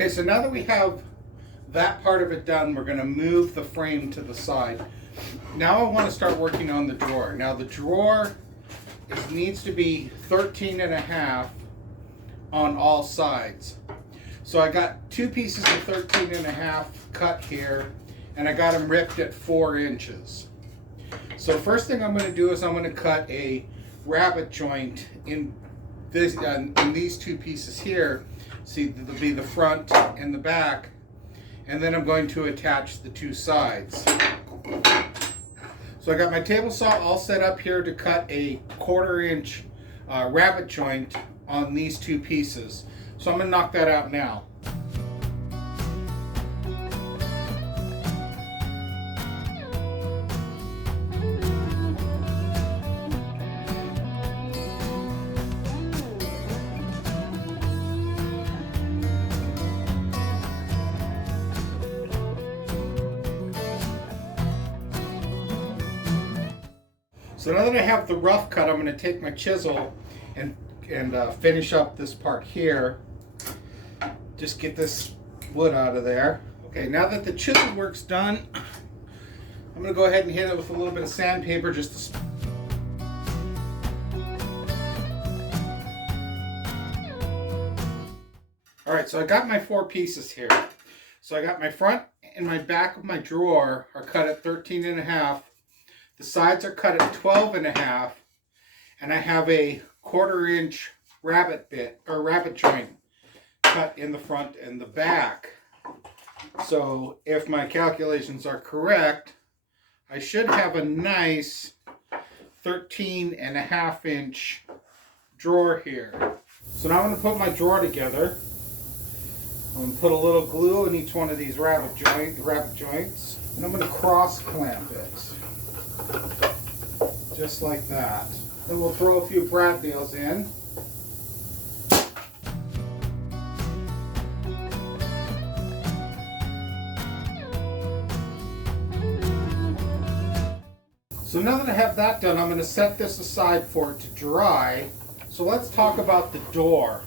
Okay, so now that we have that part of it done, we're going to move the frame to the side. Now I want to start working on the drawer. Now the drawer needs to be 13 and a half on all sides. So I got two pieces of 13 and a half cut here, and I got them ripped at 4 inches. So first thing I'm going to do is I'm going to cut a rabbet joint in these two pieces here. See, there'll be the front and the back, and then I'm going to attach the two sides. So I got my table saw all set up here to cut a 1/4 inch rabbet joint on these two pieces. So I'm going to knock that out now. So now that I have the rough cut, I'm going to take my chisel and finish up this part here. Just get this wood out of there. Okay, now that the chisel work's done, I'm going to go ahead and hit it with a little bit of sandpaper just to... Alright, so I got my 4 pieces here. So I got my front and my back of my drawer are cut at 13 and a half. The sides are cut at 12 and a half, and I have a 1/4 inch rabbet joint cut in the front and the back. So if my calculations are correct, I should have a nice 13 and a half inch drawer here. So now I'm going to put my drawer together. I'm going to put a little glue in each one of these rabbet joints, and I'm going to cross clamp it. Just like that. Then we'll throw a few brad nails in. So now that I have that done, I'm going to set this aside for it to dry. So let's talk about the door.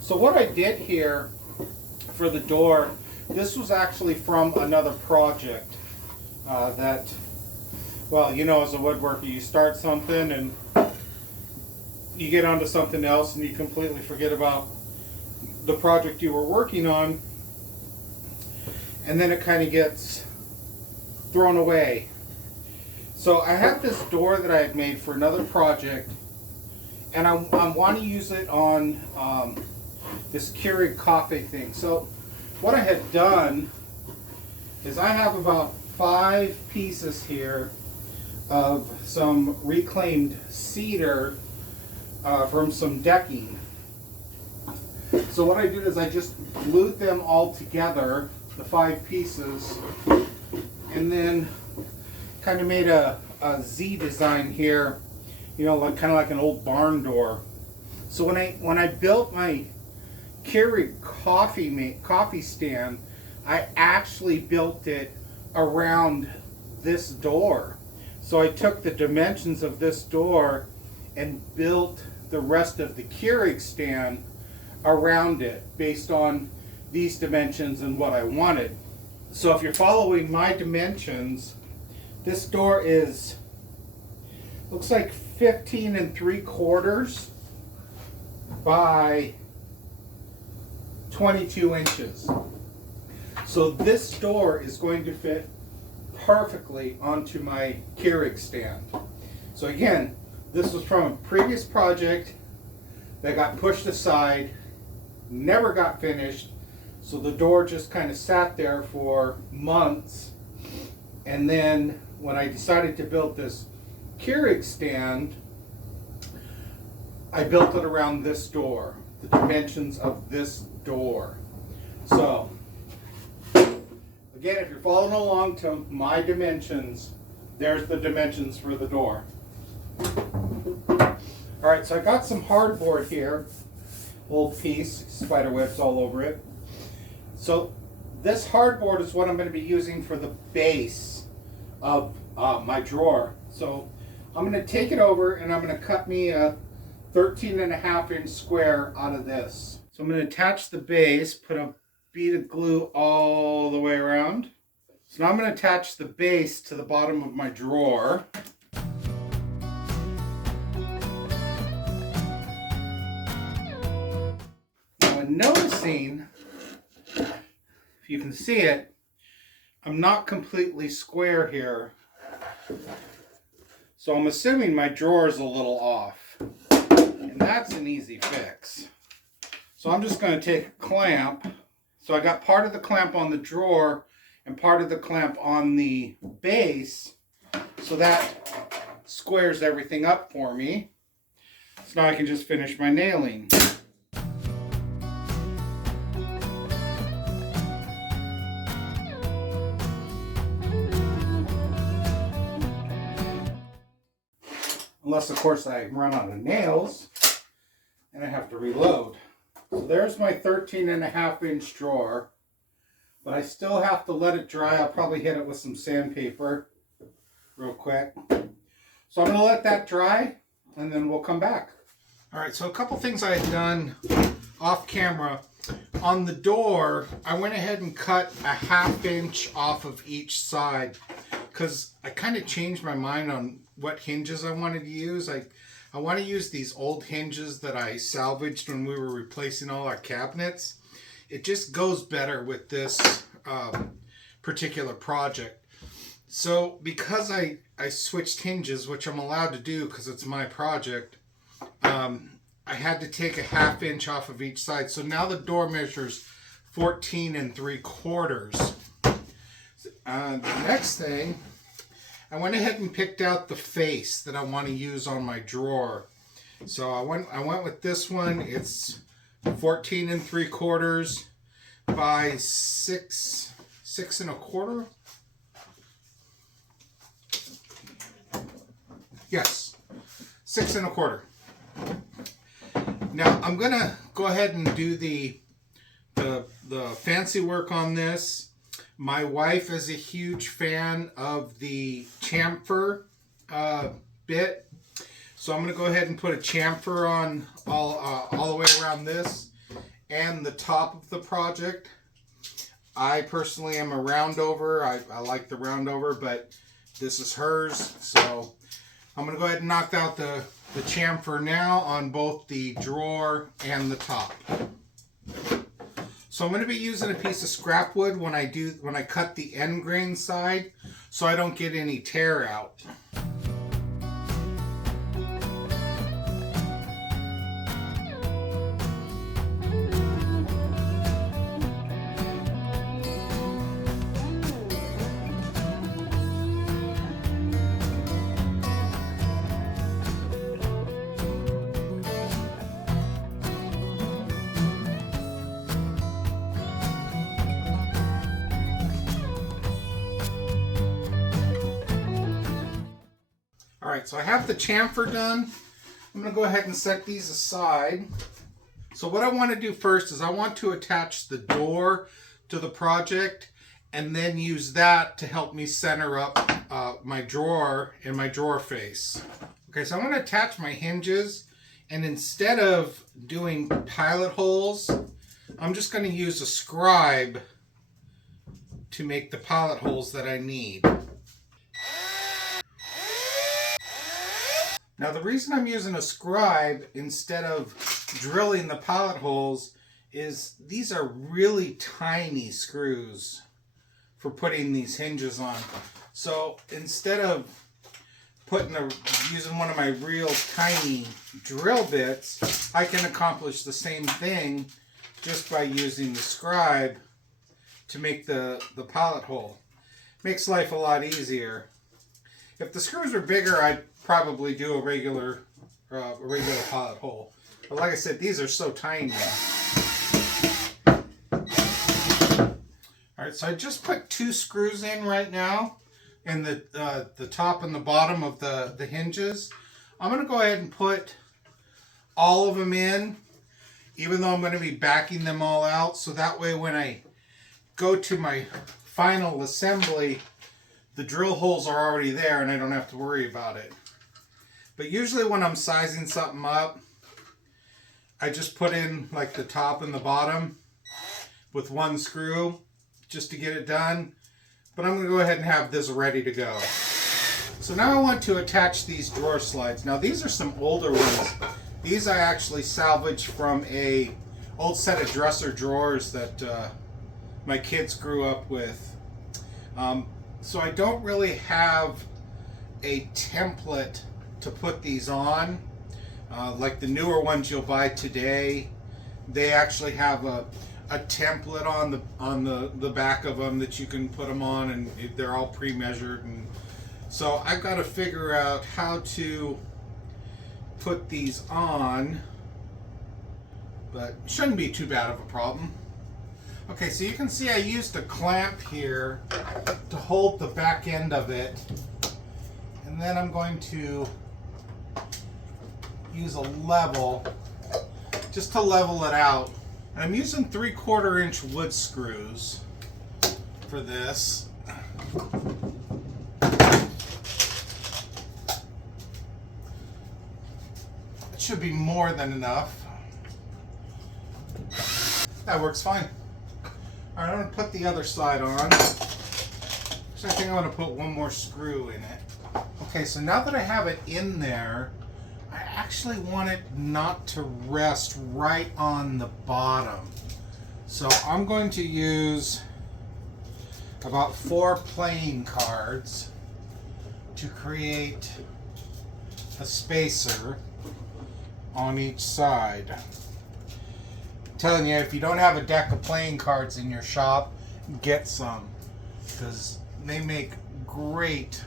So what I did here for the door, this was actually from another project that, well, you know, as a woodworker, you start something and you get onto something else and you completely forget about the project you were working on, and then it kind of gets thrown away. So I have this door that I had made for another project, and I want to use it on this Keurig coffee thing. So what I had done is I have about 5 pieces here of some reclaimed cedar from some decking. So what I did is I just glued them all together, the 5 pieces, and then kind of made a Z design here, you know, like kind of like an old barn door. So when I built my Keurig coffee stand, I actually built it around this door. So I took the dimensions of this door and built the rest of the Keurig stand around it based on these dimensions and what I wanted. So if you're following my dimensions, this door looks like 15 3/4 by 22 inches. So this door is going to fit perfectly onto my Keurig stand. So again, this was from a previous project that got pushed aside, never got finished, so the door just kind of sat there for months. And then when I decided to build this Keurig stand, I built it around this door, the dimensions of this door. So again, if you're following along to my dimensions, there's the dimensions for the door. Alright, so I got some hardboard here, old piece, spider webs all over it. So this hardboard is what I'm going to be using for the base of my drawer. So I'm going to take it over and I'm going to cut me a 13 and a half inch square out of this. So I'm going to attach the base, put a bead of glue all the way around. So now I'm going to attach the base to the bottom of my drawer. Now I'm noticing, if you can see it, I'm not completely square here. So I'm assuming my drawer is a little off. And that's an easy fix. So I'm just going to take a clamp. So I got part of the clamp on the drawer and part of the clamp on the base. So that squares everything up for me. So now I can just finish my nailing. Unless, of course, I run out of nails and I have to reload. So there's my 13.5-inch drawer, but I still have to let it dry. I'll probably hit it with some sandpaper real quick. So I'm going to let that dry and then we'll come back. All right, so a couple things I had done off camera. On the door, I went ahead and cut a 1/2 inch off of each side because I kind of changed my mind on what hinges I wanted to use. I want to use these old hinges that I salvaged when we were replacing all our cabinets. It just goes better with this particular project. So because I switched hinges, which I'm allowed to do because it's my project, I had to take a 1/2 inch off of each side. So now the door measures 14 3/4. The next thing, I went ahead and picked out the face that I want to use on my drawer. So I went with this one. It's 14 3/4 by 6 1/4. Yes, 6 1/4. Now I'm gonna go ahead and do the fancy work on this. My wife is a huge fan of the chamfer bit, so I'm going to go ahead and put a chamfer on all the way around this and the top of the project. I personally am a roundover. I like the roundover, but this is hers, so I'm going to go ahead and knock out the chamfer now on both the drawer and the top. So I'm going to be using a piece of scrap wood when I cut the end grain side, so I don't get any tear out. Alright, so I have the chamfer done. I'm going to go ahead and set these aside. So what I want to do first is I want to attach the door to the project and then use that to help me center up my drawer and my drawer face. Okay, so I'm going to attach my hinges, and instead of doing pilot holes, I'm just going to use a scribe to make the pilot holes that I need. Now the reason I'm using a scribe instead of drilling the pilot holes is these are really tiny screws for putting these hinges on. So instead of using one of my real tiny drill bits, I can accomplish the same thing just by using the scribe to make the pilot hole. Makes life a lot easier. If the screws were bigger, I'd probably do a regular pilot hole. But like I said, these are so tiny. Alright, so I just put 2 screws in right now in the top and the bottom of the hinges. I'm going to go ahead and put all of them in, even though I'm going to be backing them all out, so that way when I go to my final assembly, the drill holes are already there and I don't have to worry about it. But usually when I'm sizing something up, I just put in like the top and the bottom. with one screw just to get it done. But I'm going to go ahead and have this ready to go. So now I want to attach these drawer slides. Now these are some older ones. These I actually salvaged from a old set of dresser drawers that my kids grew up with. So I don't really have a template to put these on. Like the newer ones you'll buy today, they actually have a template on the back of them that you can put them on, and they're all pre-measured. And so I've got to figure out how to put these on, but it shouldn't be too bad of a problem. Okay, so you can see I used a clamp here to hold the back end of it, and then I'm going to use a level just to level it out. And I'm using 3/4 inch wood screws for this. It should be more than enough. That works fine. All right, I'm going to put the other side on. So I think I'm going to put one more screw in it. Okay, so now that I have it in there, I actually want it not to rest right on the bottom. So I'm going to use about 4 playing cards to create a spacer on each side. I'm telling you, if you don't have a deck of playing cards in your shop, get some, because they make great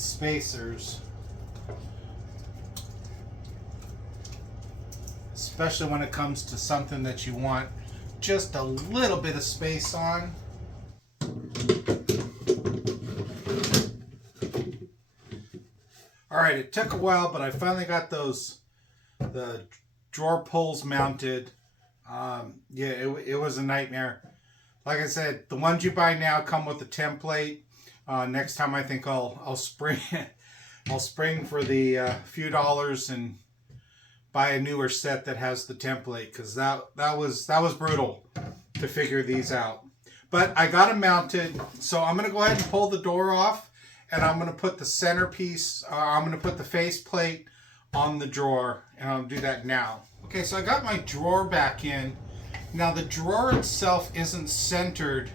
spacers, especially when it comes to something that you want just a little bit of space on. All right, it took a while, but I finally got the drawer pulls mounted. Yeah, it was a nightmare. Like I said, the ones you buy now come with a template. Next time I think I'll spring I'll spring for the few dollars and buy a newer set that has the template, because that was brutal to figure these out. But I got them mounted, so I'm going to go ahead and pull the door off, and I'm going to put the centerpiece, I'm going to put the face plate on the drawer, and I'll do that now. Okay, so I got my drawer back in. Now the drawer itself isn't centered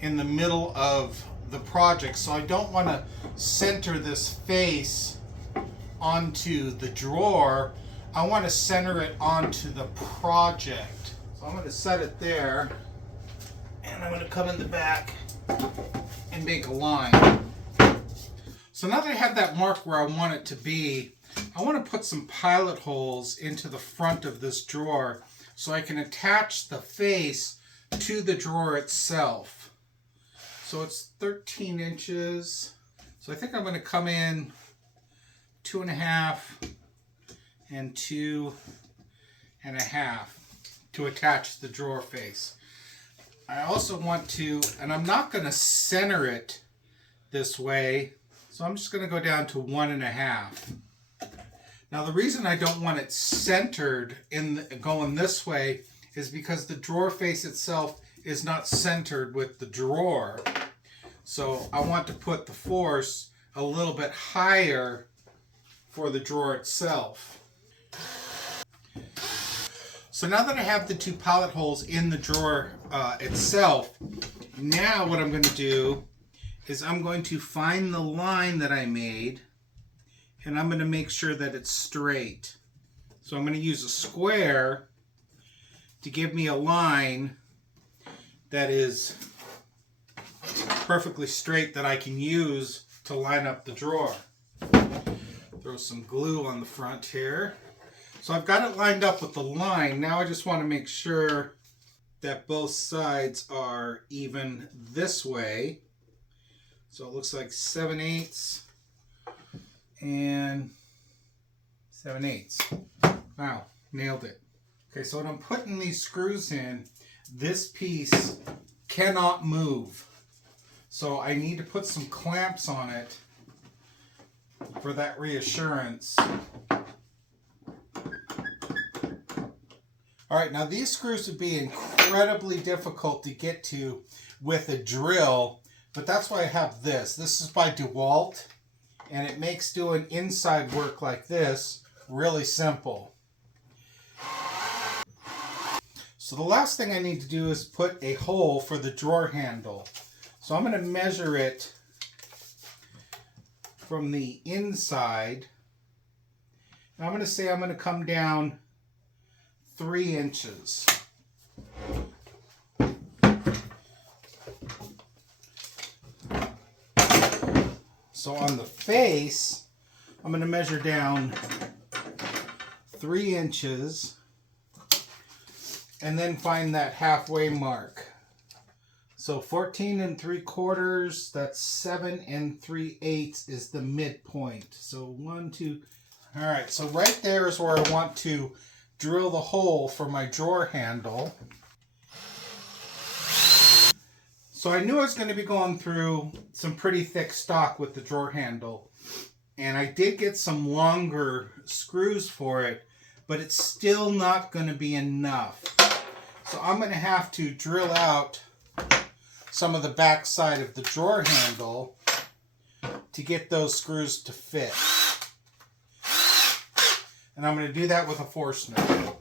in the middle of the project, so I don't want to center this face onto the drawer. I want to center it onto the project. So I'm going to set it there, and I'm going to come in the back and make a line. So now that I have that mark where I want it to be, I want to put some pilot holes into the front of this drawer so I can attach the face to the drawer itself. So it's 13 inches. So I think I'm going to come in 2.5 and 2.5 to attach the drawer face. I also want to, and I'm not going to center it this way, so I'm just going to go down to 1.5. Now the reason I don't want it centered going this way is because the drawer face itself is not centered with the drawer. So I want to put the force a little bit higher for the drawer itself. So now that I have the 2 pilot holes in the drawer itself, now what I'm going to do is I'm going to find the line that I made, and I'm going to make sure that it's straight. So I'm going to use a square to give me a line that is perfectly straight that I can use to line up the drawer. Throw some glue on the front here. So I've got it lined up with the line. Now I just want to make sure that both sides are even this way. So it looks like 7/8 and 7/8. Wow, nailed it. Okay, so when I'm putting these screws in, this piece cannot move. So I need to put some clamps on it for that reassurance. All right, now these screws would be incredibly difficult to get to with a drill, but that's why I have this. This is by DeWalt, and it makes doing inside work like this really simple. So the last thing I need to do is put a hole for the drawer handle. So I'm going to measure it from the inside. And I'm going to say I'm going to come down 3 inches. So on the face, I'm going to measure down 3 inches and then find that halfway mark. So 14 3/4, that's 7 3/8 is the midpoint. So 1, 2, all right, so right there is where I want to drill the hole for my drawer handle. So I knew I was going to be going through some pretty thick stock with the drawer handle, and I did get some longer screws for it, but it's still not going to be enough. So I'm going to have to drill out some of the back side of the drawer handle to get those screws to fit. And I'm going to do that with a Forstner.